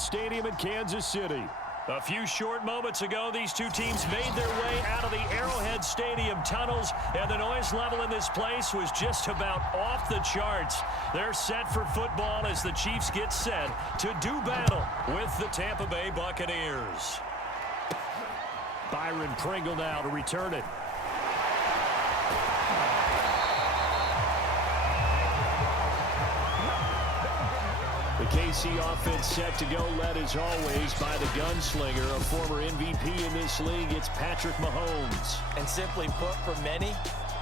Arrowhead Stadium in Kansas City. A few short moments ago, these two teams made their way out of the Arrowhead Stadium tunnels, and the noise level in this place was just about off the charts. They're set for football as the Chiefs get set to do battle with the Tampa Bay Buccaneers. Byron Pringle now to return it. The KC offense set to go, led as always by the gunslinger, a former MVP in this league. It's Patrick Mahomes. And simply put, for many,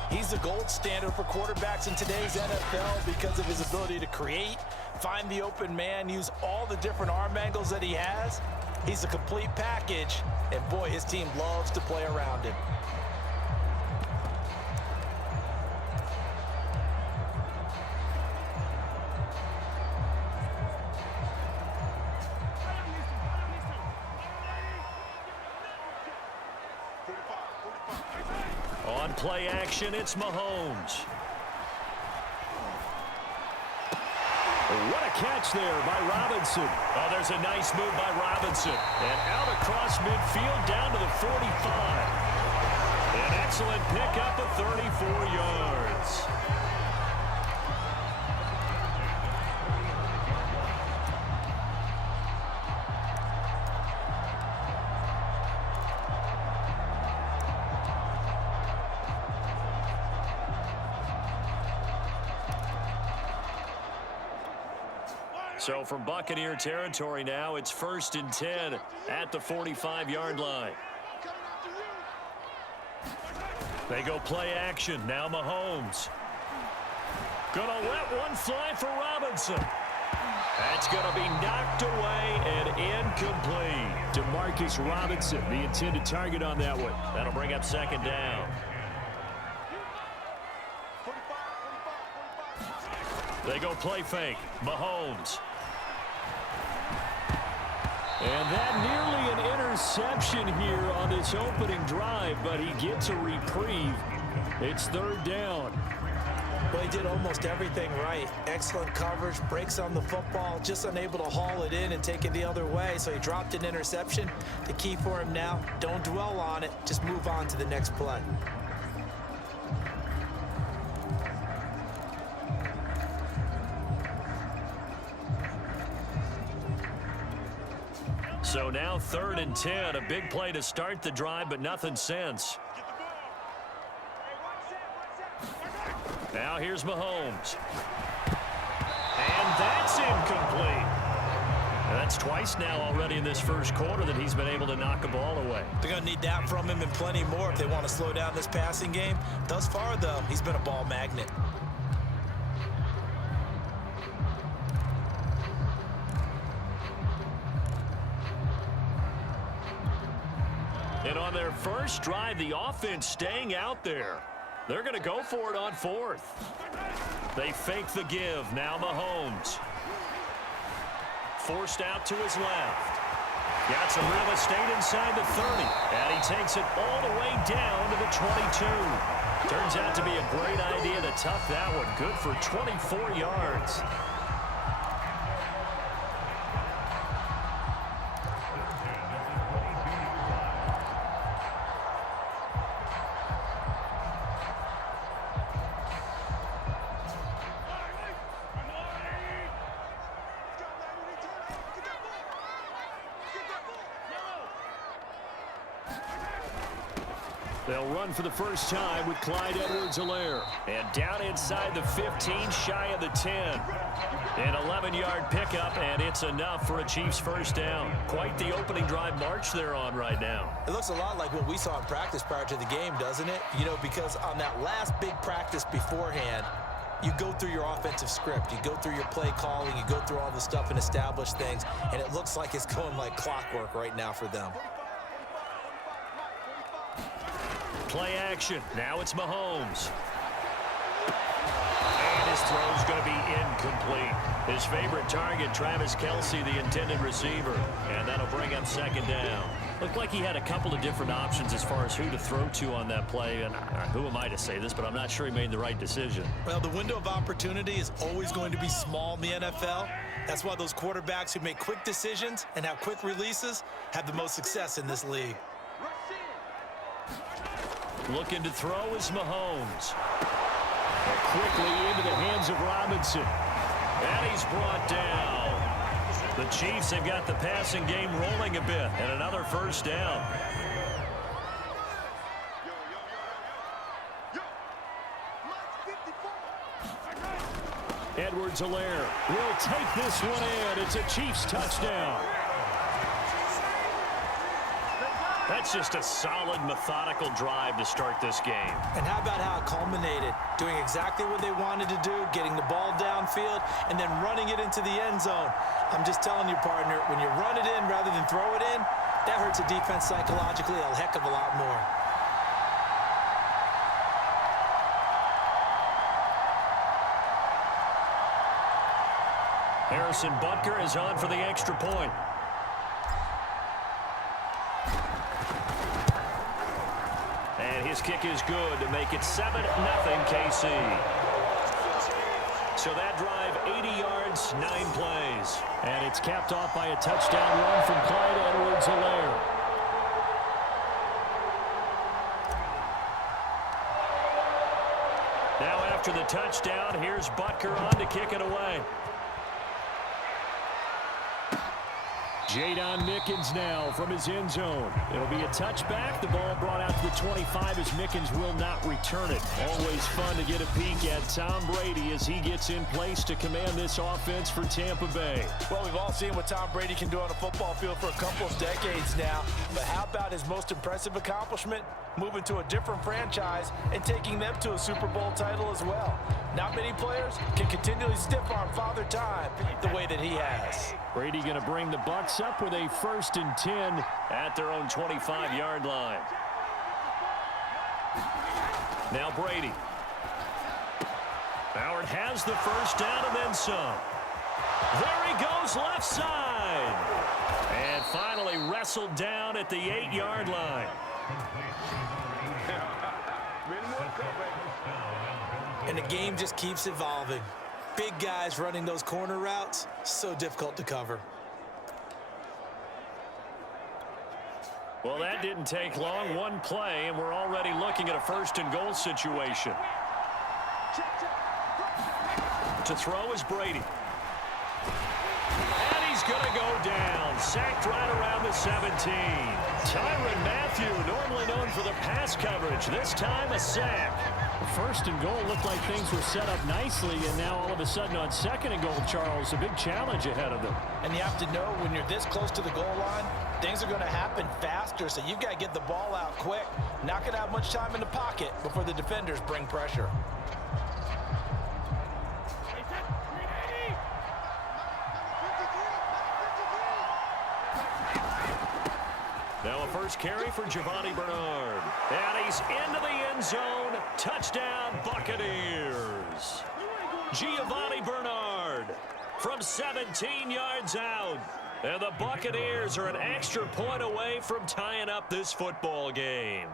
he's the gold standard for quarterbacks in today's NFL because of his ability to create, find the open man, use all the different arm angles that he has. He's a complete package, and boy, his team loves to play around him. On play action, it's Mahomes. What a catch there by Robinson. Oh, there's a nice move by Robinson. And out across midfield down to the 45. An excellent pickup of 34 yards. So from Buccaneer territory now, it's 1st and 10 at the 45-yard line. They go play action. Now Mahomes. Gonna let one fly for Robinson. That's gonna be knocked away and incomplete. DeMarcus Robinson, the intended target on that one. That'll bring up 2nd down. They go play fake. Mahomes. And that nearly an interception here on this opening drive, but he gets a reprieve. It's 3rd down. Well, he did almost everything right. Excellent coverage, breaks on the football, just unable to haul it in and take it the other way. So he dropped an interception. The key for him now, don't dwell on it. Just move on to the next play. So now 3rd and 10, a big play to start the drive, but nothing since. Now here's Mahomes. And that's incomplete. And that's twice now already in this first quarter that he's been able to knock a ball away. They're going to need that from him and plenty more if they want to slow down this passing game. Thus far, though, he's been a ball magnet. And on their first drive, the offense staying out there. They're going to go for it on 4th. They fake the give. Now Mahomes. Forced out to his left. Got some real estate inside the 30. And he takes it all the way down to the 22. Turns out to be a great idea to tuck that one. Good for 24 yards. They'll run for the first time with Clyde Edwards-Helaire. And down inside the 15, shy of the 10. An 11-yard pickup, and it's enough for a Chiefs first down. Quite the opening drive march they're on right now. It looks a lot like what we saw in practice prior to the game, doesn't it? You know, because on that last big practice beforehand, you go through your offensive script. You go through your play calling. You go through all the stuff and establish things. And it looks like it's going like clockwork right now for them. Play action. Now it's Mahomes. And his throw's going to be incomplete. His favorite target, Travis Kelce, the intended receiver. And that'll bring up 2nd down. Looked like he had a couple of different options as far as who to throw to on that play. And who am I to say this, but I'm not sure he made the right decision. Well, the window of opportunity is always going to be small in the NFL. That's why those quarterbacks who make quick decisions and have quick releases have the most success in this league. Looking to throw is Mahomes. Quickly into the hands of Robinson. And he's brought down. The Chiefs have got the passing game rolling a bit, and another first down. Edwards-Helaire will take this one in. It's a Chiefs touchdown. That's just a solid, methodical drive to start this game. And how about how it culminated? Doing exactly what they wanted to do, getting the ball downfield, and then running it into the end zone. I'm just telling you, partner, when you run it in rather than throw it in, that hurts a defense psychologically a heck of a lot more. Harrison Butker is on for the extra point. And his kick is good to make it 7-0 KC. So that drive, 80 yards, 9 plays. And it's capped off by a touchdown run from Clyde Edwards-Helaire. Now after the touchdown, here's Butker on to kick it away. Jadon Mickens now from his end zone. It'll be a touchback. The ball brought out to the 25 as Mickens will not return it. Always fun to get a peek at Tom Brady as he gets in place to command this offense for Tampa Bay. Well, we've all seen what Tom Brady can do on a football field for a couple of decades now. But how about his most impressive accomplishment? Moving to a different franchise and taking them to a Super Bowl title as well. Not many players can continually stiff-arm Father Time the way that he has. Brady going to bring the Bucs up with a 1st and 10 at their own 25-yard line. Now Brady. Howard has the first down and then some. There he goes left side. And finally wrestled down at the 8-yard line. And the game just keeps evolving. Big guys running those corner routes, so difficult to cover. Well, that didn't take long. One play, and we're already looking at a 1st and goal situation. To throw is Brady. And he's going to go down. Sacked right around the 17. Tyrann Mathieu, normally known for the pass coverage. This time a sack. 1st and goal looked like things were set up nicely, and now all of a sudden on 2nd and goal, Charles, a big challenge ahead of them. And you have to know when you're this close to the goal line, things are going to happen faster, so you've got to get the ball out quick. Not going to have much time in the pocket before the defenders bring pressure. Now a first carry for Giovanni Bernard. And he's into the end zone. Touchdown, Buccaneers. Giovanni Bernard from 17 yards out. And the Buccaneers are an extra point away from tying up this football game.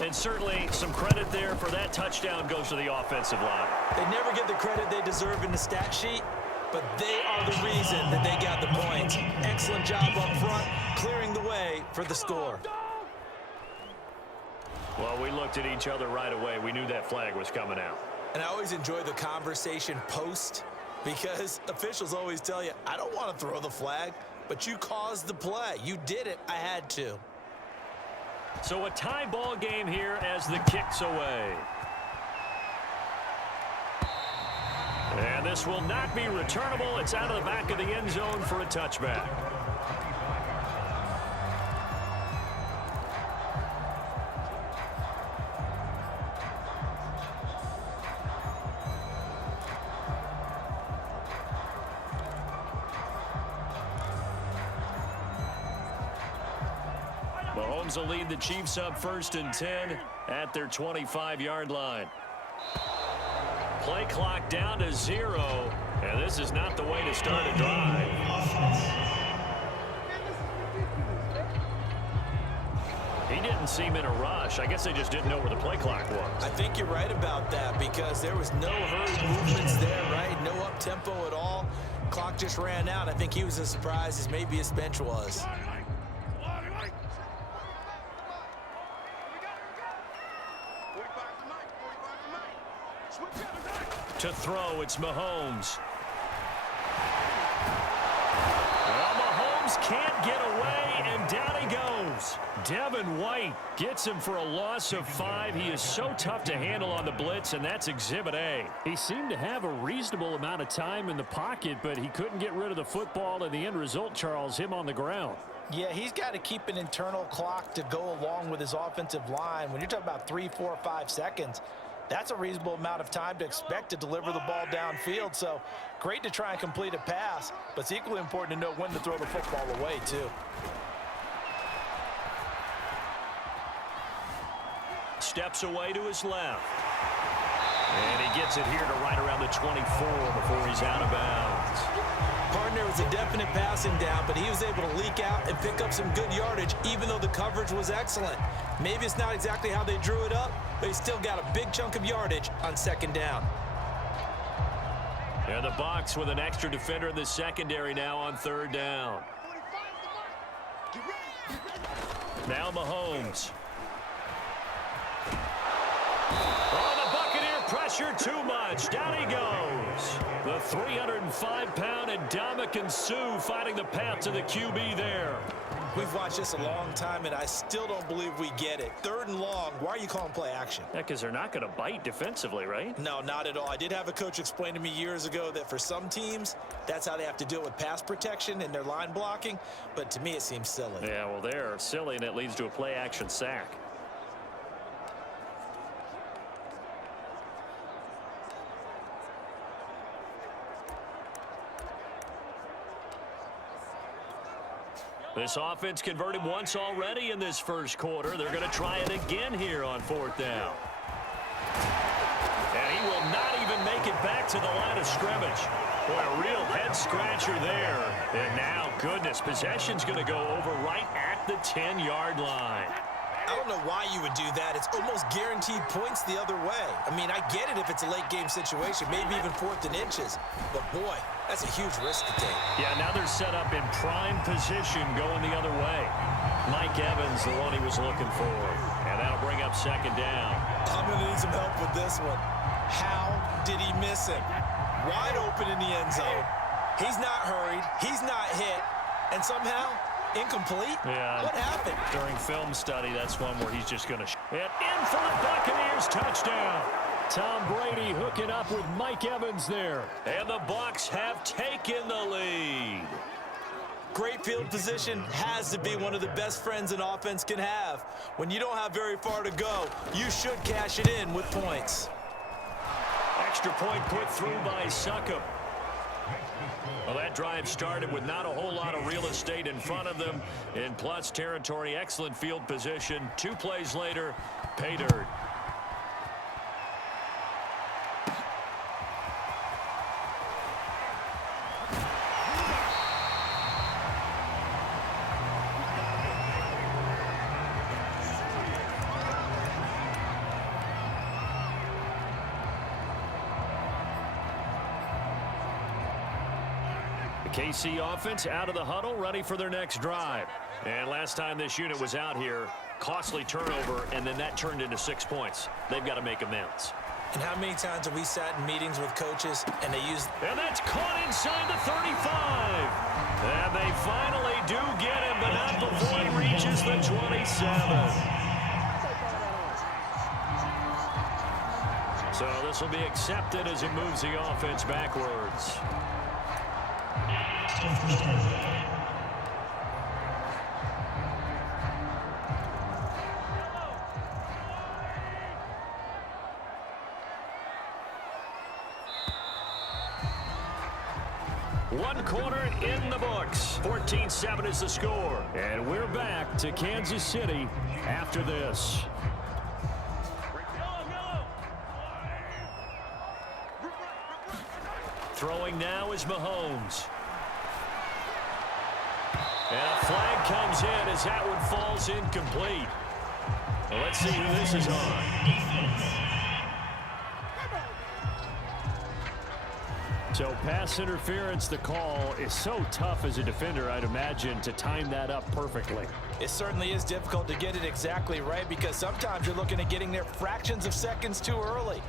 And certainly some credit there for that touchdown goes to the offensive line. They never get the credit they deserve in the stat sheet, but they are the reason that they got the points. Excellent job up front, clearing the way for the score. Well, we looked at each other right away. We knew that flag was coming out. And I always enjoy the conversation post, because officials always tell you, I don't want to throw the flag, but you caused the play. You did it. I had to. So a tie ball game here as the kick's away. And this will not be returnable. It's out of the back of the end zone for a touchback. Mahomes will lead the Chiefs up 1st and 10 at their 25-yard line. Play clock down to 0, and this is not the way to start a drive. He didn't seem in a rush. I guess they just didn't know where the play clock was. I think you're right about that, because there was no hurried movements there, right? No up-tempo at all. Clock just ran out. I think he was as surprised as maybe his bench was. To throw, it's Mahomes. Well, Mahomes can't get away, and down he goes. Devin White gets him for a loss of 5. He is so tough to handle on the blitz, and that's Exhibit A. He seemed to have a reasonable amount of time in the pocket, but he couldn't get rid of the football, and the end result, Charles, him on the ground. Yeah, he's got to keep an internal clock to go along with his offensive line. When you're talking about 3, 4, 5 seconds, that's a reasonable amount of time to expect to deliver the ball downfield. So great to try and complete a pass, but it's equally important to know when to throw the football away, too. Steps away to his left. And he gets it here to right around the 24 before he's out of bounds. Partner was a definite passing down, but he was able to leak out and pick up some good yardage, even though the coverage was excellent. Maybe it's not exactly how they drew it up, but he still got a big chunk of yardage on second down. And the Bucs with an extra defender in the secondary now on third down. Now Mahomes. Oh, the Buccaneer pressure too much. Down he goes. The 305-pound Ndamukong Suh fighting the path to the QB there. We've watched this a long time, and I still don't believe we get it. 3rd and long, why are you calling play action? Yeah, because they're not going to bite defensively, right? No, not at all. I did have a coach explain to me years ago that for some teams, that's how they have to deal with pass protection and their line blocking, but to me it seems silly. Yeah, well, they're silly, and it leads to a play action sack. This offense converted once already in this first quarter. They're going to try it again here on 4th down. And he will not even make it back to the line of scrimmage. Boy, a real head-scratcher there. And now, goodness, possession's going to go over right at the 10-yard line. I don't know why you would do that. It's almost guaranteed points the other way. I mean, I get it if it's a late-game situation, maybe even 4th and inches. But, boy, that's a huge risk to take. Yeah, now they're set up in prime position going the other way. Mike Evans, the one he was looking for. And that'll bring up second down. I'm going to need some help with this one. How did he miss him? Wide open in the end zone. He's not hurried. He's not hit. And somehow, incomplete? Yeah. What happened? During film study, that's one where he's just going to it in for the Buccaneers touchdown. Tom Brady hooking up with Mike Evans there. And the Bucs have taken the lead. Great field position has to be one of the best friends an offense can have. When you don't have very far to go, you should cash it in with points. Extra point put through by Succop. Well, that drive started with not a whole lot of real estate in front of them. In plus territory, excellent field position. 2 plays later, pay dirt. KC offense out of the huddle, ready for their next drive. And last time this unit was out here, costly turnover, and then that turned into 6 points. They've got to make amends. And how many times have we sat in meetings with coaches and they use... And that's caught inside the 35. And they finally do get him, but not before he reaches the 27. So this will be accepted as it moves the offense backwards. One quarter in the books. 14-7 is the score. And we're back to Kansas City after this. Throwing now is Mahomes. And a flag comes in as that one falls incomplete. Well, let's see who this is on. So pass interference, the call is so tough as a defender, I'd imagine, to time that up perfectly. It certainly is difficult to get it exactly right because sometimes you're looking at getting there fractions of seconds too early.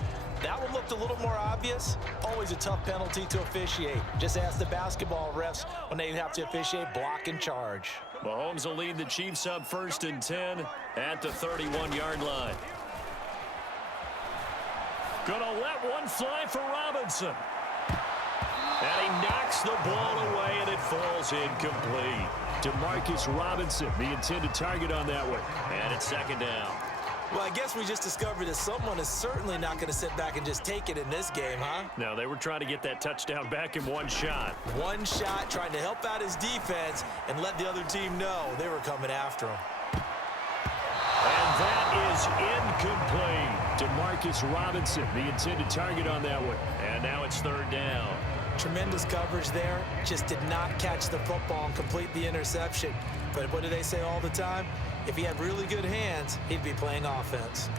That one looked a little more obvious. Always a tough penalty to officiate. Just ask the basketball refs when they have to officiate block and charge. Mahomes will lead the Chiefs up 1st and 10 at the 31-yard line. Gonna let one fly for Robinson. And he knocks the ball away, and it falls incomplete. Demarcus Robinson, the intended target on that one. And it's 2nd down. Well, I guess we just discovered that someone is certainly not going to sit back and just take it in this game, huh? No, they were trying to get that touchdown back in one shot. One shot, trying to help out his defense and let the other team know they were coming after him. And that is incomplete. Demarcus Robinson, the intended target on that one. And now it's 3rd down. Tremendous coverage there. Just did not catch the football and complete the interception. But what do they say all the time? If he had really good hands, he'd be playing offense.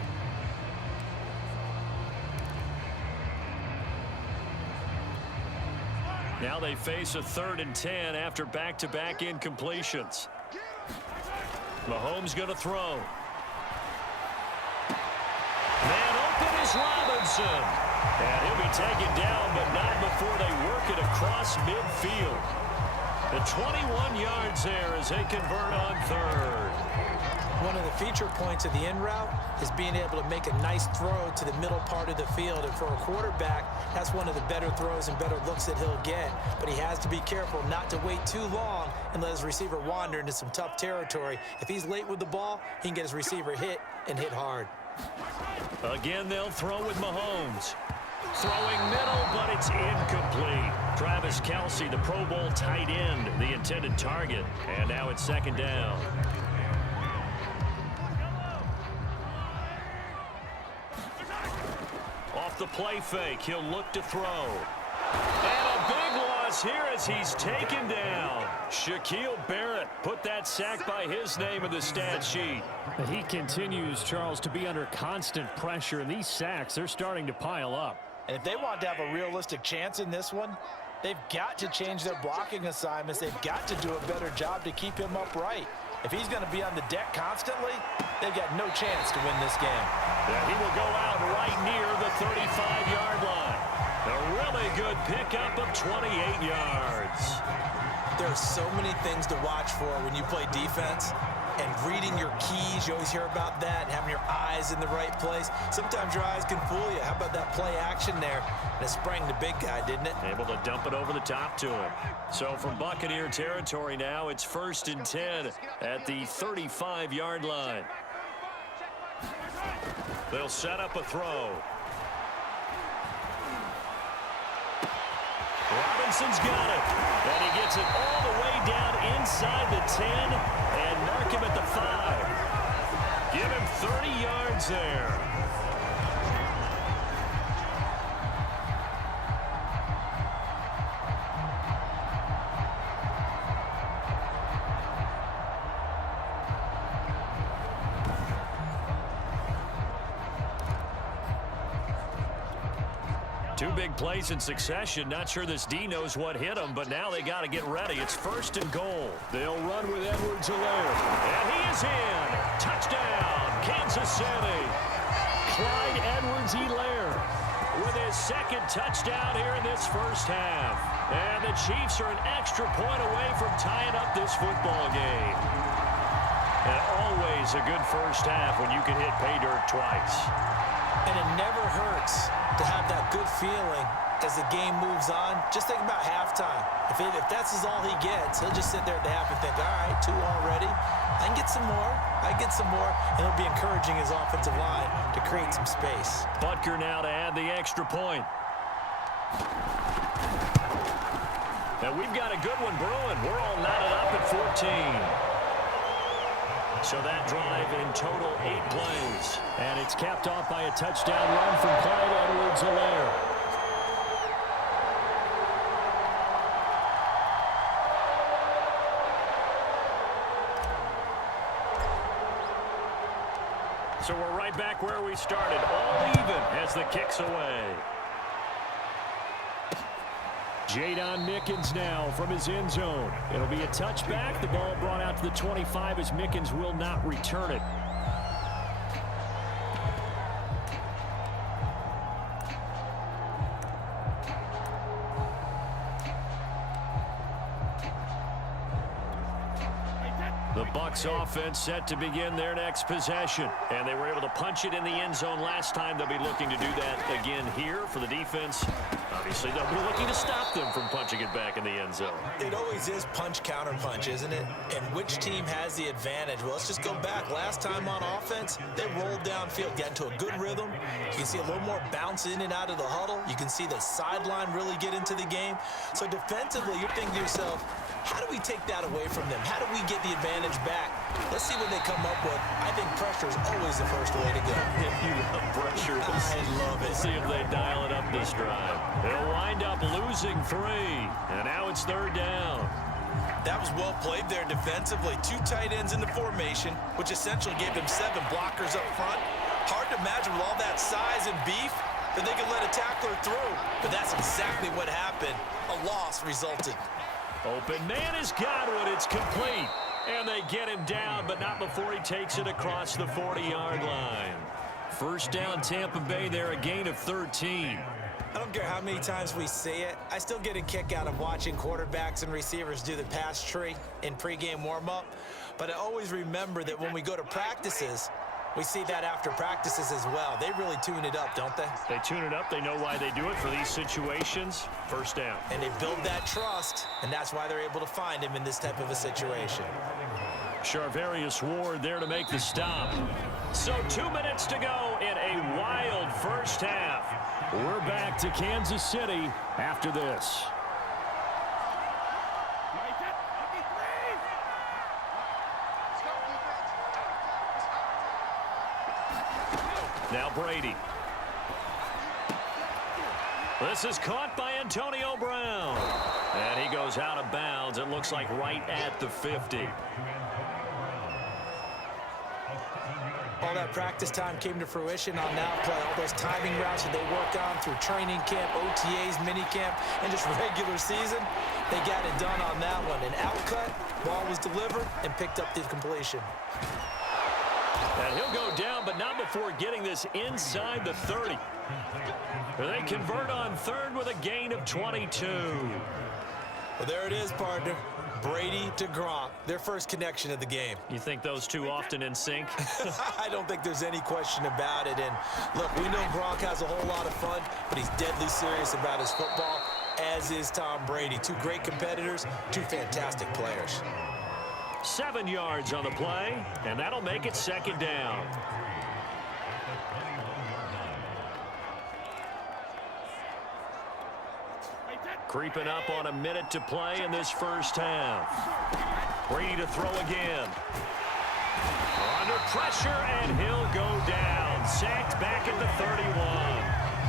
Now they face a 3rd and 10 after back-to-back incompletions. Mahomes going to throw. Man open is Robinson. And he'll be taken down, but not before they work it across midfield. The 21 yards there as they convert on 3rd. One of the feature points of the in route is being able to make a nice throw to the middle part of the field. And for a quarterback, that's one of the better throws and better looks that he'll get. But he has to be careful not to wait too long and let his receiver wander into some tough territory. If he's late with the ball, he can get his receiver hit and hit hard. Again, they'll throw with Mahomes. Throwing middle, but it's incomplete. Travis Kelce, the Pro Bowl tight end, the intended target. And now it's 2nd down. Off the play fake, he'll look to throw. And a big loss here as he's taken down. Shaquille Barrett put that sack by his name in the stat sheet. And he continues, Charles, to be under constant pressure, and these sacks, they're starting to pile up. And if they want to have a realistic chance in this one, they've got to change their blocking assignments. They've got to do a better job to keep him upright. If he's going to be on the deck constantly, they've got no chance to win this game. Yeah, he will go out right near the 35-yard line. A really good pickup of 28 yards. There are so many things to watch for when you play defense. And reading your keys, you always hear about that, and having your eyes in the right place. Sometimes your eyes can fool you. How about that play action there? And it sprang the big guy, didn't it? Able to dump it over the top to him. So from Buccaneer territory now, it's 1st and 10 at the 35-yard line. They'll set up a throw. Robinson's got it. And he gets it all the way down inside the 10 and mark him at the 5. Give him 30 yards there. Two big plays in succession. Not sure this D knows what hit him, but now they got to get ready. It's 1st and goal. They'll run with Edwards-Helaire. And he is in. Touchdown, Kansas City. Clyde Edwards-Helaire with his 2nd touchdown here in this first half. And the Chiefs are an extra point away from tying up this football game. And always a good first half when you can hit pay dirt twice. And it never hurts to have that good feeling as the game moves on. Just think about halftime. If that's all he gets, he'll just sit there at the half and think, all right, 2 already. I can get some more. I get some more. And he'll be encouraging his offensive line to create some space. Butker now to add the extra point. And we've got a good one brewing. We're all knotted up at 14. So that drive in total 8 plays. And it's capped off by a touchdown run from Clyde Edwards-Helaire. So we're right back where we started, all even as the kick's away. Jadon Mickens now from his end zone. It'll be a touchback. The ball brought out to the 25 as Mickens will not return it. The Bucs offense set to begin their next possession. And they were able to punch it in the end zone last time. They'll be looking to do that again here for the defense. Obviously, they'll be looking to stop them from punching it back in the end zone. It always is punch, counter punch, isn't it? And which team has the advantage? Well, let's just go back. Last time on offense, they rolled downfield, got into a good rhythm. You can see a little more bounce in and out of the huddle. You can see the sideline really get into the game. So defensively, you're thinking to yourself, how do we take that away from them? How do we get the advantage back? Let's see what they come up with. I think pressure is always the first way to go. You love pressure. I love it. We'll see if they dial it up this drive. They'll wind up losing 3. And now it's 3rd down. That was well played there defensively. 2 tight ends in the formation, which essentially gave them 7 blockers up front. Hard to imagine with all that size and beef that they could let a tackler through. But that's exactly what happened. A loss resulted. Open man has got one. It's complete. And they get him down, but not before he takes it across the 40-yard line. First down, Tampa Bay there, a gain of 13. I don't care how many times we say it. I still get a kick out of watching quarterbacks and receivers do the pass tree in pregame warm-up. But I always remember that when we go to practices, we see that after practices as well. They really tune it up, don't they? They tune it up. They know why they do it for these situations. First down. And they build that trust, and that's why they're able to find him in this type of a situation. Charvarius Ward there to make the stop. So 2 minutes to go in a wild first half. We're back to Kansas City after this. Now Brady. This is caught by Antonio Brown. And he goes out of bounds. It looks like right at the 50. All that practice time came to fruition on that play. All those timing routes that they work on through training camp, OTAs, minicamp, and just regular season, they got it done on that one. An outcut, ball was delivered, and picked up the completion. And he'll go down, but not before getting this inside the 30. They convert on 3rd with a gain of 22. Well, there it is, partner. Brady to Gronk, their first connection of the game. You think those two often in sync? I don't think there's any question about it. And look, we know Gronk has a whole lot of fun, but he's deadly serious about his football, as is Tom Brady. 2 great competitors, 2 fantastic players. 7 yards on the play, and that'll make it 2nd down. Creeping up on a minute to play in this first half. Brady to throw again. Under pressure, and he'll go down. Sacked back at the 31.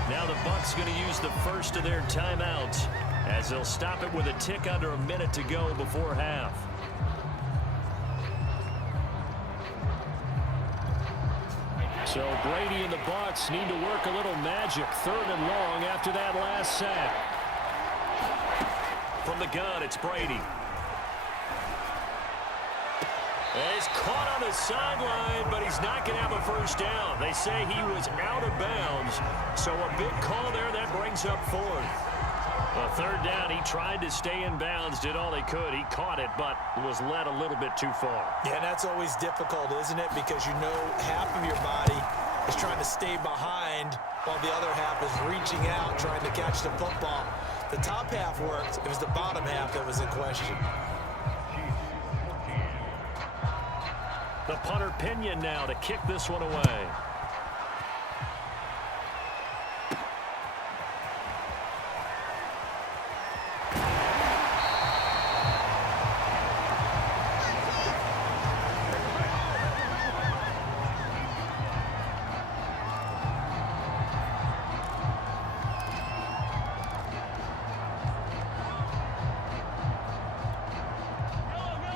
Now the Bucs going to use the first of their timeouts as they'll stop it with a tick under a minute to go before half. So Brady and the Bucs need to work a little magic. 3rd and long after that last sack. From the gun, it's Brady. He's caught on the sideline, but he's not going to have a first down. They say he was out of bounds. So a big call there that brings up 4th. A 3rd down, he tried to stay in bounds, did all he could. He caught it, but was led a little bit too far. Yeah, that's always difficult, isn't it? Because you know half of your body is trying to stay behind while the other half is reaching out, trying to catch the football. The top half worked. It was the bottom half that was in question. The punter Pinion now to kick this one away.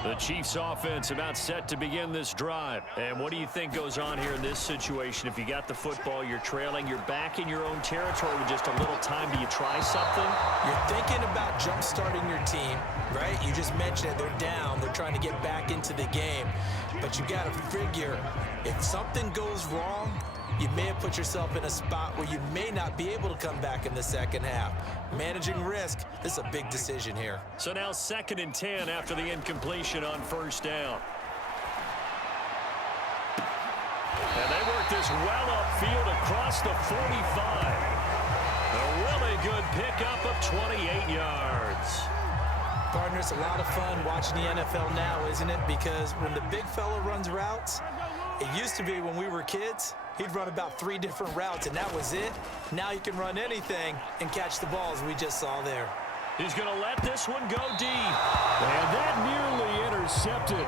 The Chiefs offense about set to begin this drive. And what do you think goes on here in this situation? If you got the football, you're trailing, you're back in your own territory with just a little time. Do you try something? You're thinking about jump-starting your team, right? You just mentioned it. They're down. They're trying to get back into the game. But you got to figure, if something goes wrong, you may have put yourself in a spot where you may not be able to come back in the second half. Managing risk, this is a big decision here. So now 2nd and 10 after the incompletion on first down. And they work this well upfield across the 45. A really good pickup of 28 yards. Partner, it's a lot of fun watching the NFL now, isn't it? Because when the big fella runs routes, it used to be when we were kids, he'd run about 3 different routes, and that was it. Now he can run anything and catch the balls we just saw there. He's going to let this one go deep. And that nearly intercepted.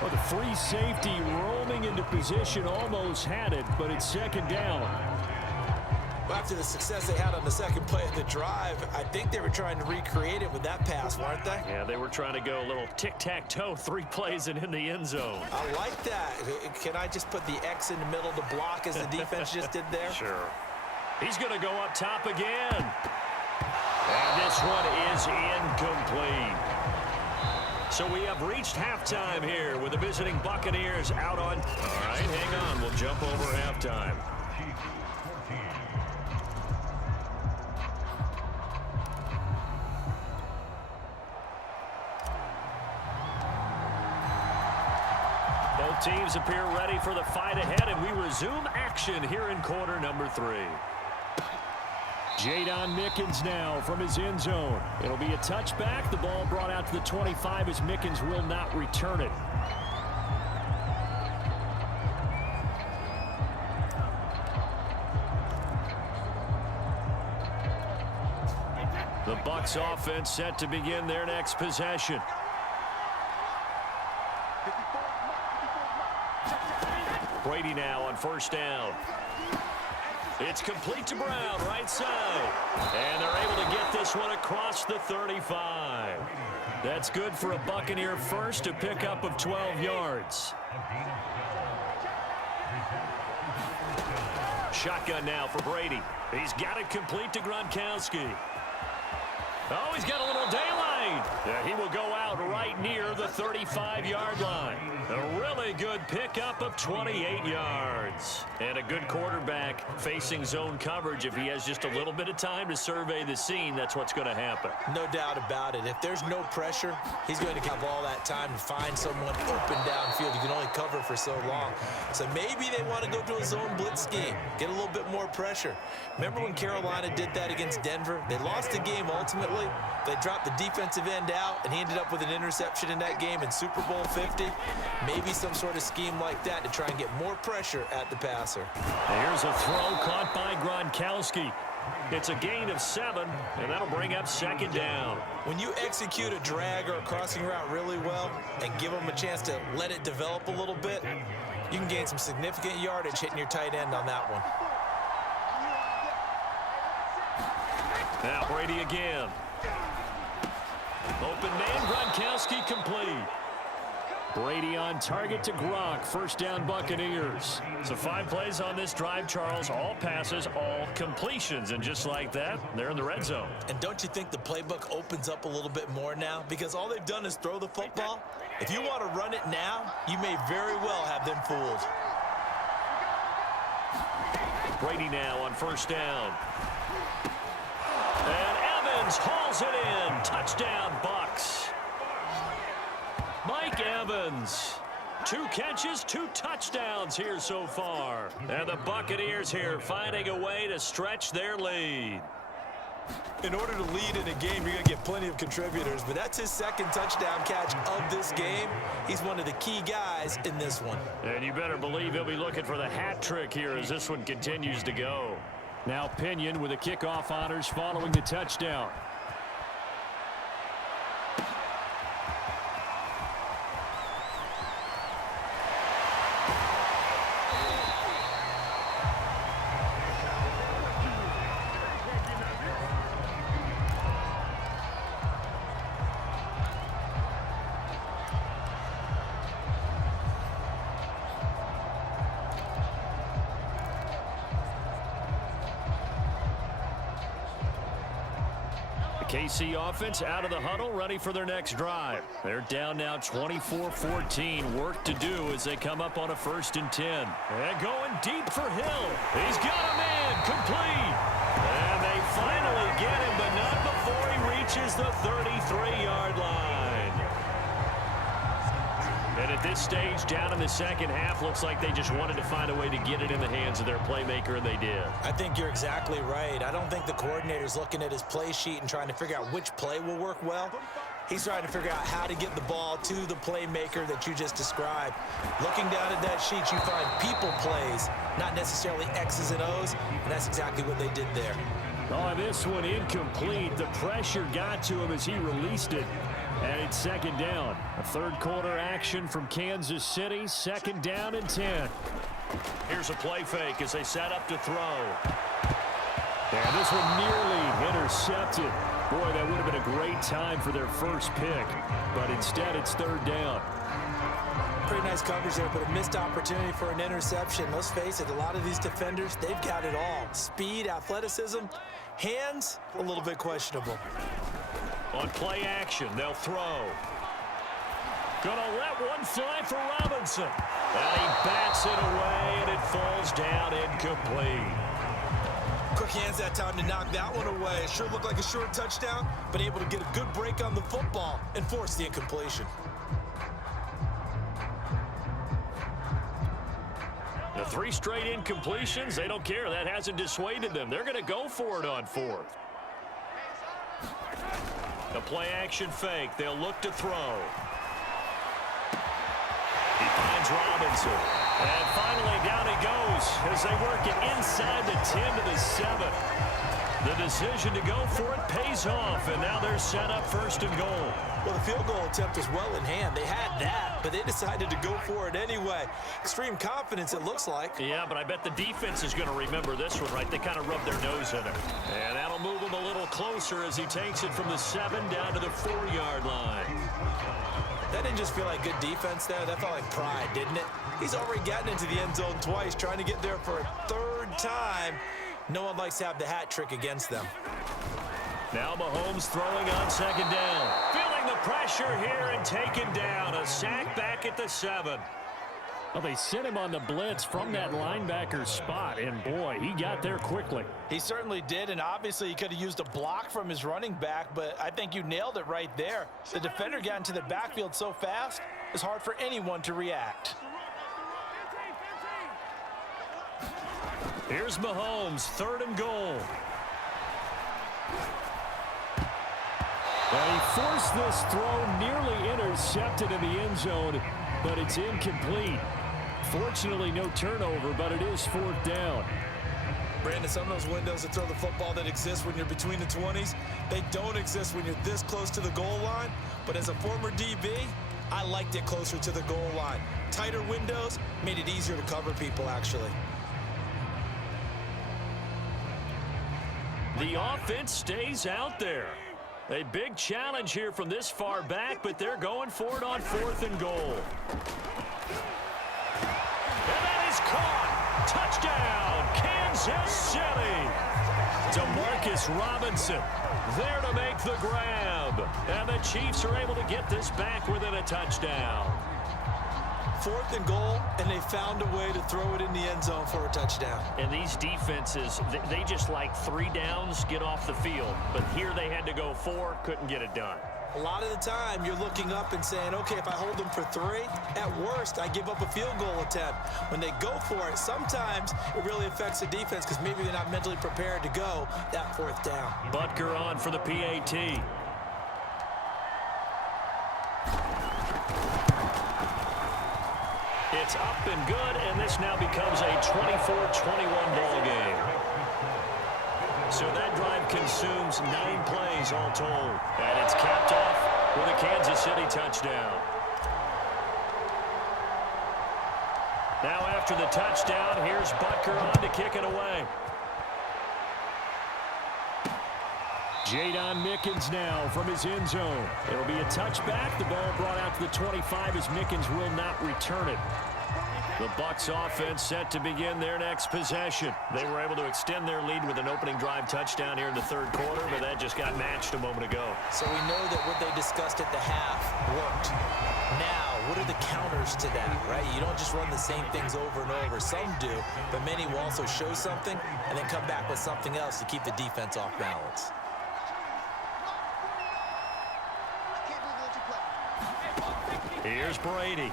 Well, the free safety roaming into position almost had it, but it's 2nd down. Well, after the success they had on the second play of the drive, I think they were trying to recreate it with that pass, weren't they? Yeah, they were trying to go a little tic-tac-toe, 3 plays and in the end zone. I like that. Can I just put the X in the middle to block as the defense just did there? Sure. He's going to go up top again. And this one is incomplete. So we have reached halftime here with the visiting Buccaneers out on. All right, hang on. We'll jump over halftime. Both teams appear ready for the fight ahead, and we resume action here in quarter number 3. Jadon Mickens now from his end zone. It'll be a touchback. The ball brought out to the 25 as Mickens will not return it. The Bucs offense set to begin their next possession. Brady now on first down. It's complete to Brown, right side. And they're able to get this one across the 35. That's good for a Buccaneer first, a pickup of 12 yards. Shotgun now for Brady. He's got it complete to Gronkowski. Oh, he's got a little daylight. Yeah, he will go out right near the 35-yard line. A really good pickup of 28 yards. And a good quarterback facing zone coverage. If he has just a little bit of time to survey the scene, that's what's going to happen. No doubt about it. If there's no pressure, he's going to have all that time to find someone open downfield. You can only cover for so long. So maybe they want to go to a zone blitz scheme, get a little bit more pressure. Remember when Carolina did that against Denver? They lost the game ultimately. They dropped the defensive end out, and he ended up with an interception in that game in Super Bowl 50. Maybe some sort of scheme like that to try and get more pressure at the passer. Here's a throw caught by Gronkowski. It's a gain of 7, and that'll bring up 2nd down. When you execute a drag or a crossing route really well and give them a chance to let it develop a little bit, you can gain some significant yardage hitting your tight end on that one. Now Brady again. Open man, Gronkowski complete. Brady on target to Gronk. First down, Buccaneers. So 5 plays on this drive, Charles. All passes, all completions. And just like that, they're in the red zone. And don't you think the playbook opens up a little bit more now? Because all they've done is throw the football. If you want to run it now, you may very well have them fooled. Brady now on first down. And Evans hauls it in. Touchdown, Bucs. Mike Evans. 2 catches, 2 touchdowns here so far. And the Buccaneers here finding a way to stretch their lead. In order to lead in a game, you're going to get plenty of contributors, but that's his 2nd touchdown catch of this game. He's one of the key guys in this one. And you better believe he'll be looking for the hat trick here as this one continues to go. Now Pinion with the kickoff honors following the touchdown. KC offense out of the huddle, ready for their next drive. They're down now 24-14. Work to do as they come up on a 1st and 10. And going deep for Hill. He's got a man complete. And they finally get him, but not before he reaches the 33-yard line. And at this stage, down in the second half, looks like they just wanted to find a way to get it in the hands of their playmaker, and they did. I think you're exactly right. I don't think the coordinator's looking at his play sheet and trying to figure out which play will work well. He's trying to figure out how to get the ball to the playmaker that you just described. Looking down at that sheet, you find people plays, not necessarily X's and O's, and that's exactly what they did there. Oh, this one incomplete. The pressure got to him as he released it. And it's 2nd down. A 3rd quarter action from Kansas City. 2nd down and 10. Here's a play fake as they set up to throw. And this one nearly intercepted. Boy, that would have been a great time for their first pick. But instead, it's 3rd down. Pretty nice coverage there, but a missed opportunity for an interception. Let's face it, a lot of these defenders, they've got it all. Speed, athleticism, hands, a little bit questionable. On play action, they'll throw. Gonna let one fly for Robinson. And he bats it away, and it falls down incomplete. Quick hands that time to knock that one away. It sure looked like a short touchdown, but able to get a good break on the football and force the incompletion. The 3 straight incompletions, they don't care. That hasn't dissuaded them. They're going to go for it on 4th. The play action fake. They'll look to throw. He finds Robinson. And finally down he goes as they work it inside the 10 to the 7. The decision to go for it pays off, and now they're set up 1st and goal. Well, the field goal attempt was well in hand. They had that, but they decided to go for it anyway. Extreme confidence, it looks like. Yeah, but I bet the defense is going to remember this one, right? They kind of rubbed their nose in it. And that'll move him a little closer as he takes it from the 7 down to the 4-yard line. That didn't just feel like good defense there. That felt like pride, didn't it? He's already gotten into the end zone twice, trying to get there for a 3rd time. No one likes to have the hat trick against them. Now Mahomes throwing on 2nd down. Feeling the pressure here and taken down. A sack back at the 7. Well, they sent him on the blitz from that linebacker spot, and boy, he got there quickly. He certainly did, and obviously he could have used a block from his running back, but I think you nailed it right there. The defender got into the backfield so fast, it's hard for anyone to react. Here's Mahomes, 3rd and goal. And he forced this throw, nearly intercepted in the end zone, but it's incomplete. Fortunately, no turnover, but it is 4th down. Brandon, some of those windows to throw the football that exist when you're between the 20s, they don't exist when you're this close to the goal line. But as a former DB, I liked it closer to the goal line. Tighter windows made it easier to cover people, actually. The offense stays out there. A big challenge here from this far back, but they're going for it on 4th and goal. And that is caught. Touchdown, Kansas City. Demarcus Robinson there to make the grab. And the Chiefs are able to get this back within a touchdown. 4th and goal, and they found a way to throw it in the end zone for a touchdown. And these defenses, they just like 3 downs, get off the field. But here they had to go 4, couldn't get it done. A lot of the time, you're looking up and saying, okay, if I hold them for 3, at worst, I give up a field goal attempt. When they go for it, sometimes it really affects the defense because maybe they're not mentally prepared to go that 4th down. Butker on for the PAT. It's up and good, and this now becomes a 24-21 ball game. So that drive consumes 9 plays all told. And it's capped off with a Kansas City touchdown. Now after the touchdown, here's Butker on to kick it away. Jadon Mickens now from his end zone. It'll be a touchback. The ball brought out to the 25 as Mickens will not return it. The Bucs offense set to begin their next possession. They were able to extend their lead with an opening drive touchdown here in the third quarter, but that just got matched a moment ago. So we know that what they discussed at the half worked. Now, what are the counters to that, right? You don't just run the same things over and over. Some do, but many will also show something and then come back with something else to keep the defense off balance. Here's Brady.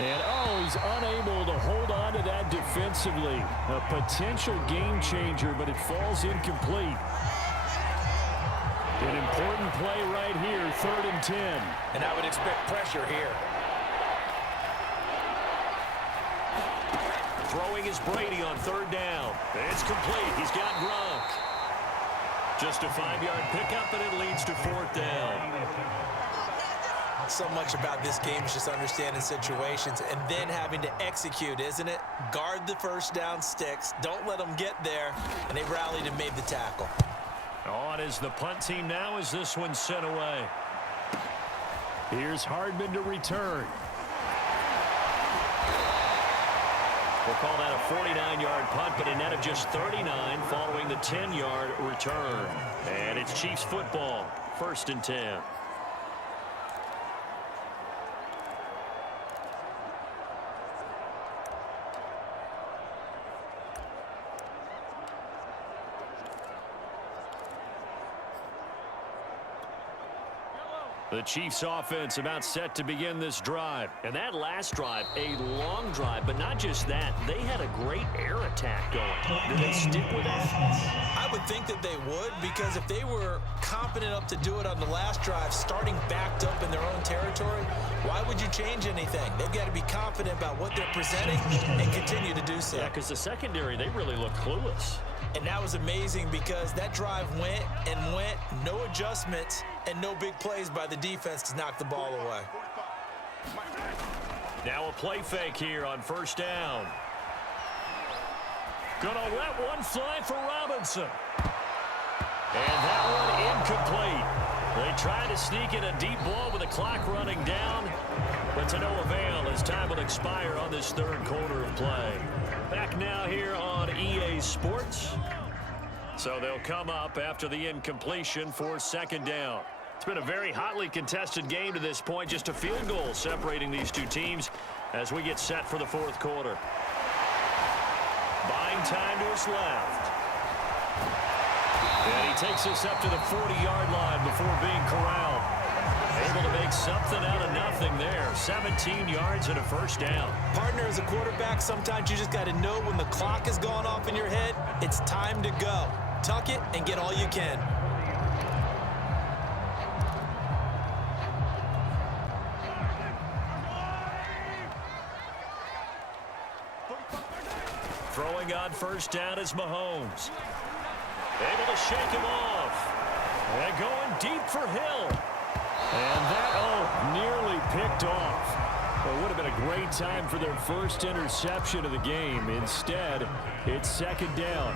And, he's unable to hold on to that defensively. A potential game changer, but it falls incomplete. An important play right here, 3rd and 10. And I would expect pressure here. Throwing is Brady on 3rd down. It's complete. He's got Gronk. Just a 5-yard pickup, and it leads to 4th down. So much about this game is just understanding situations and then having to execute, isn't it? Guard the first down sticks. Don't let them get there. And they rallied and made the tackle. On is the punt team now as this one's sent away. Here's Hardman to return. We'll call that a 49-yard punt, but a net of just 39 following the 10-yard return. And it's Chiefs football, 1st and 10. The Chiefs offense about set to begin this drive. And that last drive, a long drive, but not just that. They had a great air attack going. Do they stick with that? I would think that they would, because if they were competent enough to do it on the last drive, starting backed up in their own territory, why would you change anything? They've got to be confident about what they're presenting and continue to do so. Yeah, because the secondary, they really look clueless. And that was amazing because that drive went and went, no adjustments, and no big plays by the defense to knock the ball away. Now a play fake here on 1st down. Gonna let one fly for Robinson. And that one incomplete. They tried to sneak in a deep ball with the clock running down, but to no avail as time will expire on this 3rd quarter of play. Back now here on EA Sports. So they'll come up after the incompletion for 2nd down. It's been a very hotly contested game to this point. Just a field goal separating these two teams as we get set for the 4th quarter. Buying time to his left. And he takes us up to the 40-yard line before being corralled. Able to make something out of nothing there. 17 yards and a 1st down. Partner, as a quarterback, sometimes you just got to know when the clock has gone off in your head, it's time to go. Tuck it and get all you can. Throwing on 1st down is Mahomes. Able to shake him off. And going deep for Hill. And that, nearly picked off. It would have been a great time for their first interception of the game. Instead, it's 2nd down.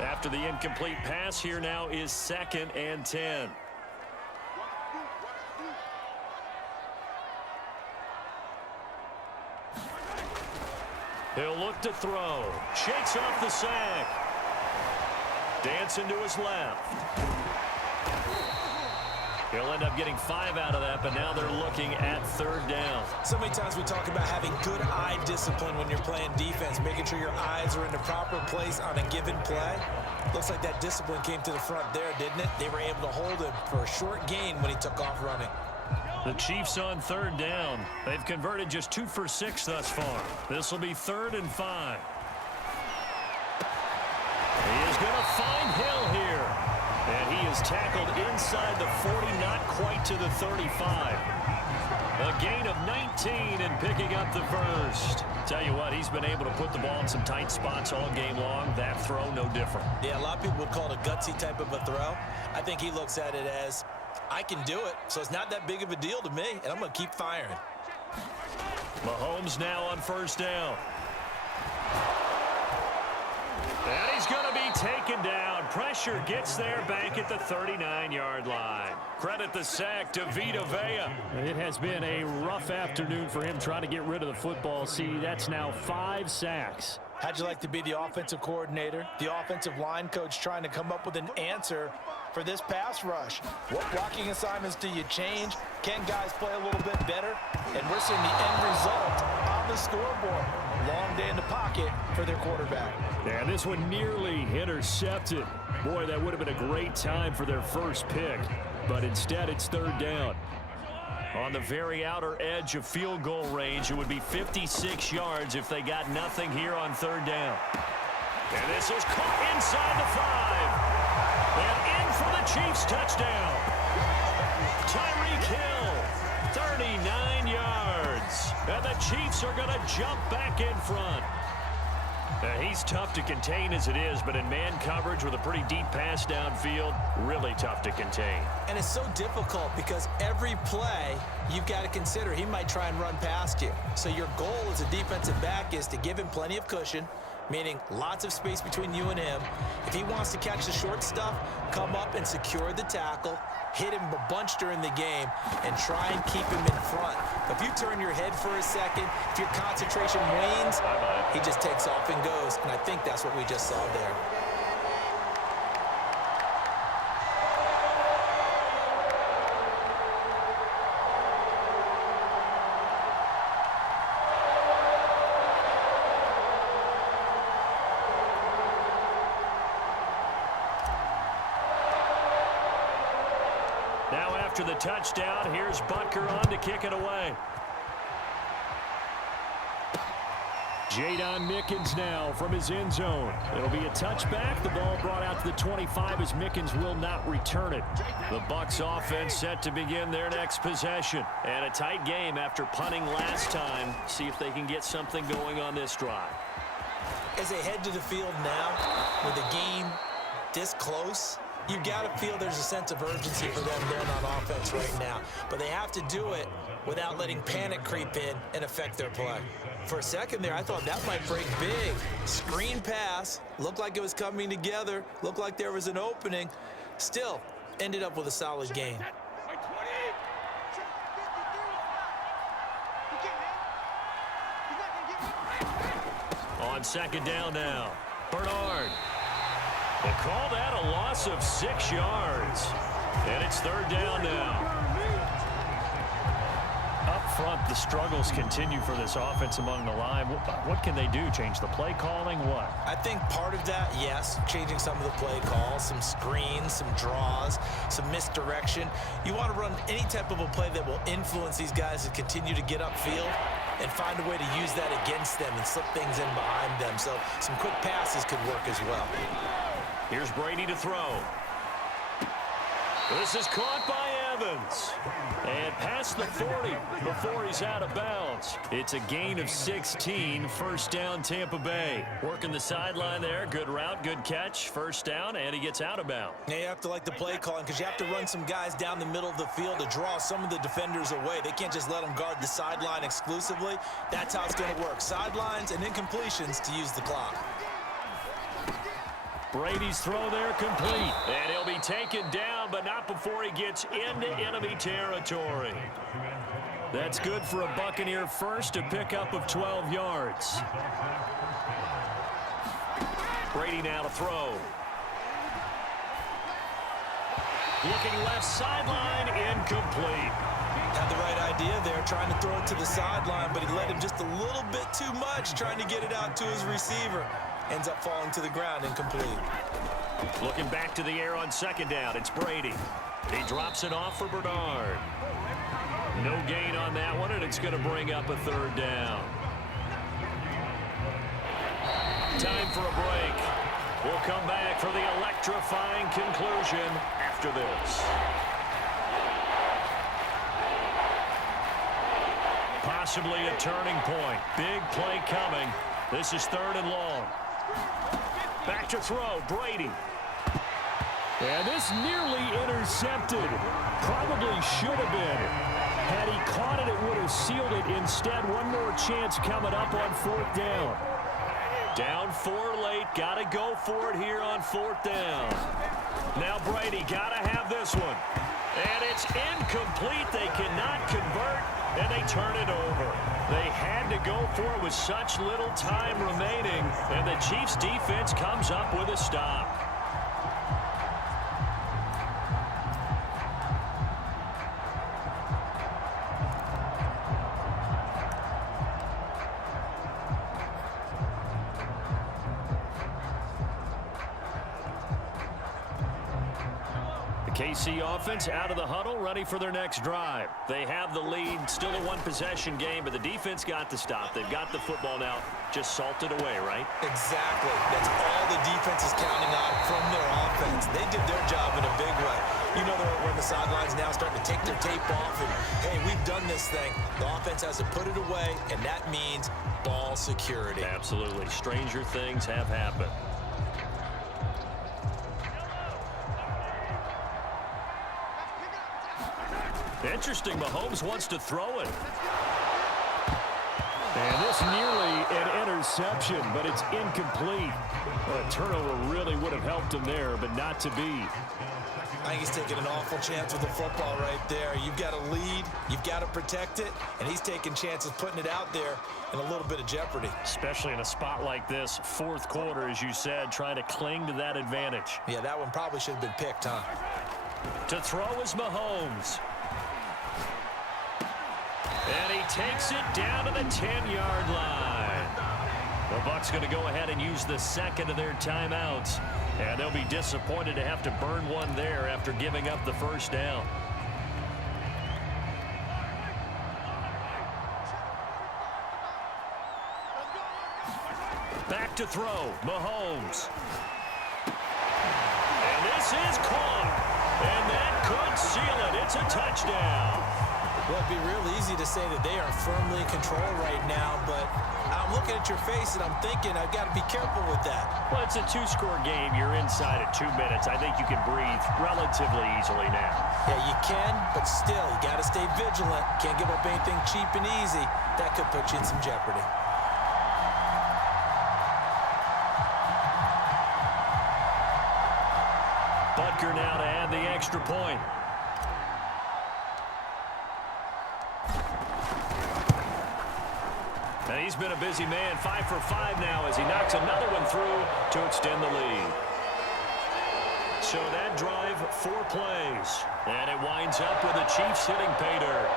After the incomplete pass, here now is 2nd and 10. He'll look to throw. Shakes off the sack. Dancing to his left. He'll end up getting 5 out of that, but now they're looking at 3rd down. So many times we talk about having good eye discipline when you're playing defense, making sure your eyes are in the proper place on a given play. Looks like that discipline came to the front there, didn't it? They were able to hold him for a short gain when he took off running. The Chiefs on 3rd down. They've converted just 2 for 6 thus far. This will be 3rd and 5. He is going to find Hill here. And he is tackled inside the 40, not quite to the 35. A gain of 19 and picking up the 1st. Tell you what, he's been able to put the ball in some tight spots all game long. That throw, no different. Yeah, a lot of people would call it a gutsy type of a throw. I think he looks at it as, I can do it, so it's not that big of a deal to me, and I'm going to keep firing. Mahomes now on 1st down. And he's going to be taken down. Pressure gets there back at the 39-yard line. Credit the sack to Vita Vea. It has been a rough afternoon for him trying to get rid of the football. See, that's now 5 sacks. How'd you like to be the offensive coordinator, the offensive line coach trying to come up with an answer for this pass rush? What blocking assignments do you change? Can guys play a little bit better? And we're seeing the end result on the scoreboard. Long day in the pocket for their quarterback. Yeah, this one nearly intercepted. Boy, that would have been a great time for their first pick. But instead, it's 3rd down. On the very outer edge of field goal range, it would be 56 yards if they got nothing here on 3rd down. And this is caught inside the 5. And in for the Chiefs touchdown. Tyreek Hill, 39 yards. And the Chiefs are going to jump back in front. He's tough to contain as it is, but in man coverage with a pretty deep pass downfield, really tough to contain. And it's so difficult because every play you've got to consider he might try and run past you. So your goal as a defensive back is to give him plenty of cushion, meaning lots of space between you and him. If he wants to catch the short stuff, come up and secure the tackle, hit him a bunch during the game, and try and keep him in front. If you turn your head for a second, if your concentration wanes, he just takes off and goes, and I think that's what we just saw there. Now after the touchdown, here's Butker on to kick it away. Jadon Mickens now from his end zone. It'll be a touchback. The ball brought out to the 25 as Mickens will not return it. The Bucs offense set to begin their next possession. And a tight game after punting last time. See if they can get something going on this drive. As they head to the field now, with the game this close, you got to feel there's a sense of urgency for them going on offense right now. But they have to do it without letting panic creep in and affect their play. For a second there, I thought that might break big. Screen pass, looked like it was coming together, looked like there was an opening. Still, ended up with a solid game. On 2nd down now, Bernard. They call that a loss of 6 yards. And it's 3rd down now. Up front, the struggles continue for this offense among the line. What can they do? Change the play calling? What? I think part of that, yes, changing some of the play calls, some screens, some draws, some misdirection. You want to run any type of a play that will influence these guys to continue to get upfield and find a way to use that against them and slip things in behind them. So some quick passes could work as well. Here's Brady to throw. This is caught by Evans. And past the 40 before he's out of bounds. It's a gain of 16, 1st down Tampa Bay. Working the sideline there, good route, good catch, 1st down, and he gets out of bounds. Now you have to like the play calling because you have to run some guys down the middle of the field to draw some of the defenders away. They can't just let them guard the sideline exclusively. That's how it's going to work. Sidelines and incompletions to use the clock. Brady's throw there complete. And he'll be taken down, but not before he gets into enemy territory. That's good for a Buccaneer first, a pickup of 12 yards. Brady now to throw. Looking left sideline, incomplete. Had the right idea there, trying to throw it to the sideline, but he led him just a little bit too much, trying to get it out to his receiver. Ends up falling to the ground, incomplete. Looking back to the air on 2nd down, it's Brady. He drops it off for Bernard. No gain on that one, and it's going to bring up a 3rd down. Time for a break. We'll come back for the electrifying conclusion after this. Possibly a turning point. Big play coming. This is 3rd and long. Back to throw, Brady. And this nearly intercepted. Probably should have been. Had he caught it, it would have sealed it. Instead, one more chance coming up on 4th down. Down 4 late. Got to go for it here on 4th down. Now Brady got to have this one. And it's incomplete. They cannot convert, and they turn it over. They had to go for it with such little time remaining, and the Chiefs' defense comes up with a stop. KC offense out of the huddle, ready for their next drive. They have the lead, still a one-possession game, but the defense got the stop. They've got the football now, just salted away, right? Exactly. That's all the defense is counting on from their offense. They did their job in a big way. You know they're over on the sidelines now starting to take their tape off, and, hey, we've done this thing. The offense has to put it away, and that means ball security. Absolutely. Stranger things have happened. Interesting, Mahomes wants to throw it. And this nearly an interception, but it's incomplete. A turnover really would have helped him there, but not to be. I think he's taking an awful chance with the football right there. You've got to lead, you've got to protect it, and he's taking chances putting it out there in a little bit of jeopardy. Especially in a spot like this, 4th quarter, as you said, trying to cling to that advantage. Yeah, that one probably should have been picked, huh? To throw is Mahomes. And he takes it down to the 10-yard line. The Bucs going to go ahead and use the second of their timeouts. And they'll be disappointed to have to burn one there after giving up the first down. Back to throw, Mahomes. And this is caught. And that could seal it. It's a touchdown. Well, it'd be real easy to say that they are firmly in control right now, but I'm looking at your face and I'm thinking I've got to be careful with that. Well, it's a 2-score game. You're inside at 2 minutes. I think you can breathe relatively easily now. Yeah, you can, but still, you got to stay vigilant. Can't give up anything cheap and easy. That could put you in some jeopardy. Butker now to add the extra point. And he's been a busy man, 5 for 5 now as he knocks another one through to extend the lead. So that drive, 4 plays. And it winds up with the Chiefs hitting pay dirt.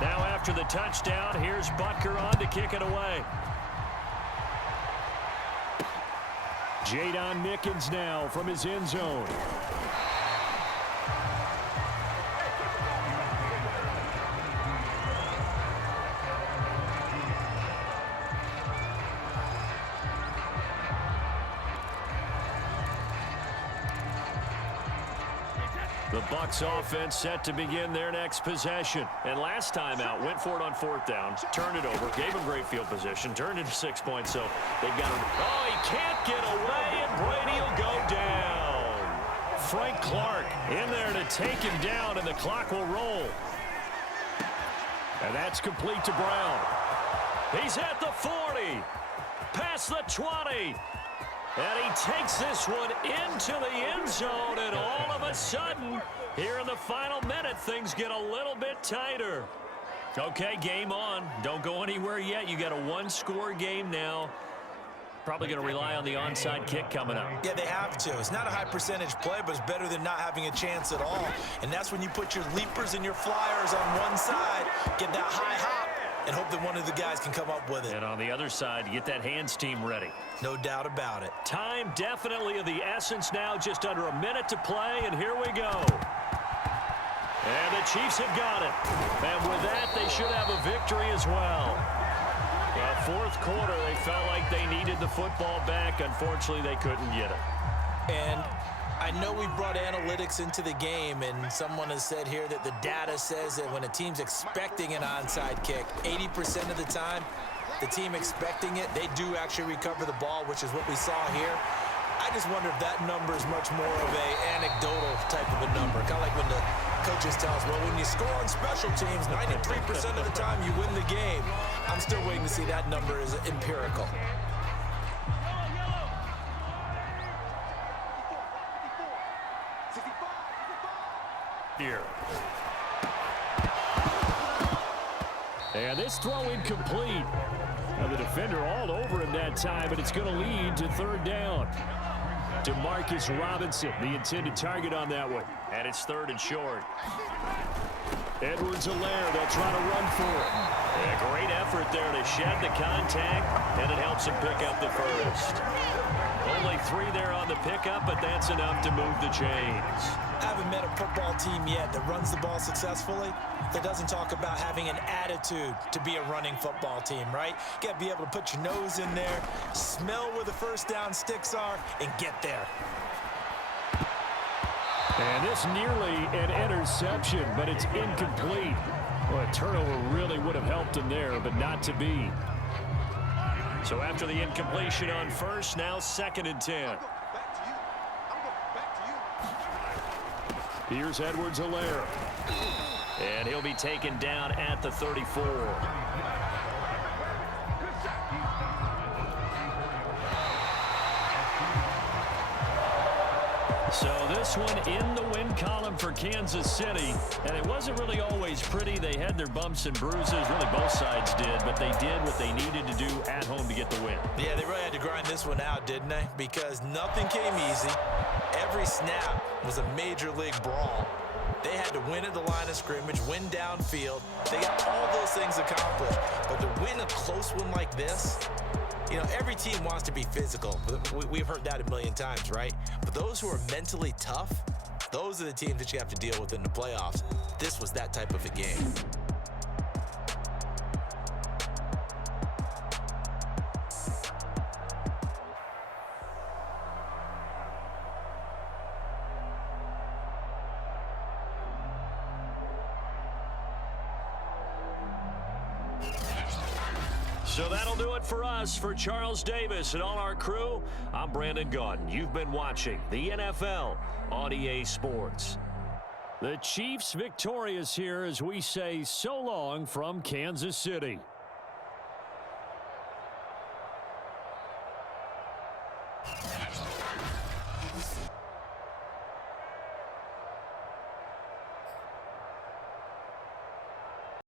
Now after the touchdown, here's Butker on to kick it away. Jadon Mickens now from his end zone. The Bucs offense set to begin their next possession. And last time out, went for it on 4th down, turned it over, gave them great field position, turned it to 6 points, so they've got him. Oh, he can't get away, and Brady will go down. Frank Clark in there to take him down, and the clock will roll. And that's complete to Brown. He's at the 40, past the 20. And he takes this one into the end zone, and all of a sudden, here in the final minute, things get a little bit tighter. Okay, game on. Don't go anywhere yet. You got a 1-score game now. Probably going to rely on the onside kick coming up. Yeah, they have to. It's not a high percentage play, but it's better than not having a chance at all. And that's when you put your leapers and your flyers on one side, get that high hop, and hope that one of the guys can come up with it. And on the other side, get that hands team ready. No doubt about it. Time definitely of the essence now, just under a minute to play, and here we go. And the Chiefs have got it. And with that, they should have a victory as well. 4th quarter, they felt like they needed the football back. Unfortunately, they couldn't get it. And I know we brought analytics into the game, and someone has said here that the data says that when a team's expecting an onside kick, 80% of the time, the team expecting it, they do actually recover the ball, which is what we saw here. I just wonder if that number is much more of a anecdotal type of a number. Kind of like when the coaches tell us, well, when you score on special teams, 93% of the time you win the game. I'm still waiting to see that number is empirical. Here. And this throw incomplete. Now the defender all over him that time, but it's going to lead to third down. Demarcus Robinson, the intended target on that one. And it's 3rd and short. Edwards-Helaire, they'll try to run for it. A great effort there to shed the contact, and it helps him pick up the first. Only 3 there on the pickup, but that's enough to move the chains. I haven't met a football team yet that runs the ball successfully that doesn't talk about having an attitude to be a running football team, right? You got to be able to put your nose in there, smell where the first down sticks are, and get there. And this nearly an interception, but it's incomplete. Well, a turnover really would have helped him there, but not to be. So after the incompletion on first, now 2nd and 10. Here's Edwards-Helaire. And he'll be taken down at the 34. So this one in the win column for Kansas City. And it wasn't really always pretty. They had their bumps and bruises. Really, both sides did. But they did what they needed to do at home to get the win. Yeah, they really had to grind this one out, didn't they? Because nothing came easy. Every snap was a major league brawl. They had to win at the line of scrimmage, win downfield. They got all those things accomplished. But to win a close one like this, you know, every team wants to be physical. We've heard that a million times, right? But those who are mentally tough, those are the teams that you have to deal with in the playoffs. This was that type of a game. So that'll do it for us. For Charles Davis and all our crew, I'm Brandon Gaudin. You've been watching the NFL on EA Sports. The Chiefs victorious here as we say so long from Kansas City.